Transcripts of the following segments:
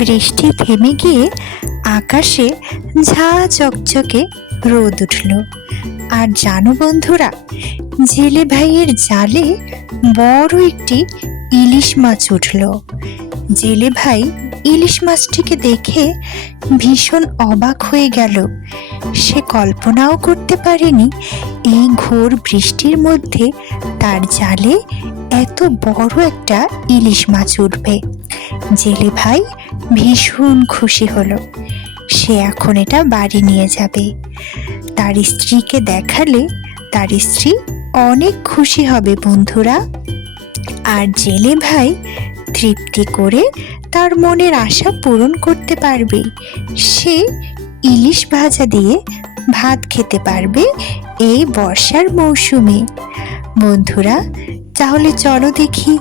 বৃষ্টি থেমে গিয়ে আকাশে ঝা চকচকে রোদ উঠল। আর জানো বন্ধুরা, জেলে ভাইয়ের জালে বড় একটি ইলিশ মাছ উঠল। জেলে ভাই ইলিশ মাছটিকে দেখে ভীষণ অবাক হয়ে গেল। সে কল্পনাও করতে পারেনি এই ঘোর বৃষ্টির মধ্যে তার জালে এত বড় একটা ইলিশ মাছ উঠবে। জেলে ভাই ভীষণ খুশি হলো। সে এখন এটা বাড়ি নিয়ে যাবে। তার স্ত্রীকে দেখালে তার স্ত্রী অনেক খুশি হবে বন্ধুরা। আর জেলে ভাই তৃপ্তি করে তার মনের আশা পূরণ করতে পারবে। সে ইলিশ ভাজা দিয়ে ভাত খেতে পারবে এই বর্ষার মৌসুমে। বন্ধুরা, তাহলে চলো দেখি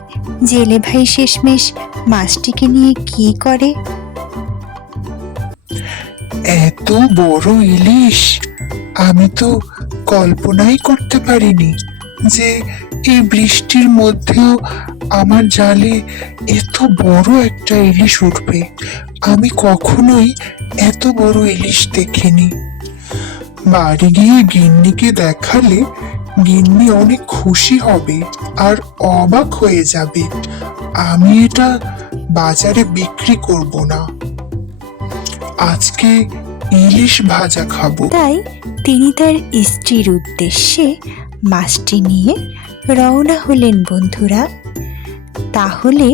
জেলে ভাই শেষমেশ মাছটিকে নিয়ে কি করে। এত বড় ইলিশ আমি তো কল্পনাই করতে পারিনি যে এই বৃষ্টির মধ্যেও আমার জালে এত বড় একটা ইলিশ উঠবে। আমি কখনোই এত বড় ইলিশ দেখিনি। বাড়ি গিয়ে গিন্নিকে দেখালে গিন্নি অনেক খুশি হবে আর অবাক হয়ে যাবে। আমি এটা বাজারে বিক্রি করব না, আজকে ইলিশ ভাজা খাবো। তাই তিনি তার স্ত্রীর উদ্দেশ্যে মাছটি নিয়ে রওনা হলেন বন্ধুরা। তাহলে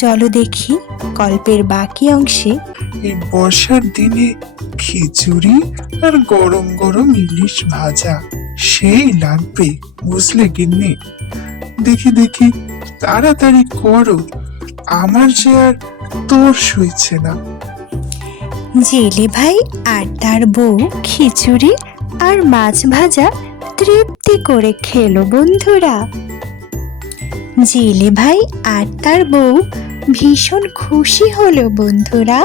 চলো দেখি গল্পের বাকি অংশে। এই বর্ষার দিনে খিচুড়ি আর গরম গরম ইলিশ ভাজা সেই লাগবে, বুঝলে গিন্নি? দেখি দেখি তাড়াতাড়ি করো, আমার যে আর তোর সইছে না। জেলে ভাই আর তার বউ খিচুড়ি আর মাছ ভাজা তৃপ্তি করে খেলো বন্ধুরা। জেলে ভাই আর তার বউ ভীষণ খুশি হলো বন্ধুরা।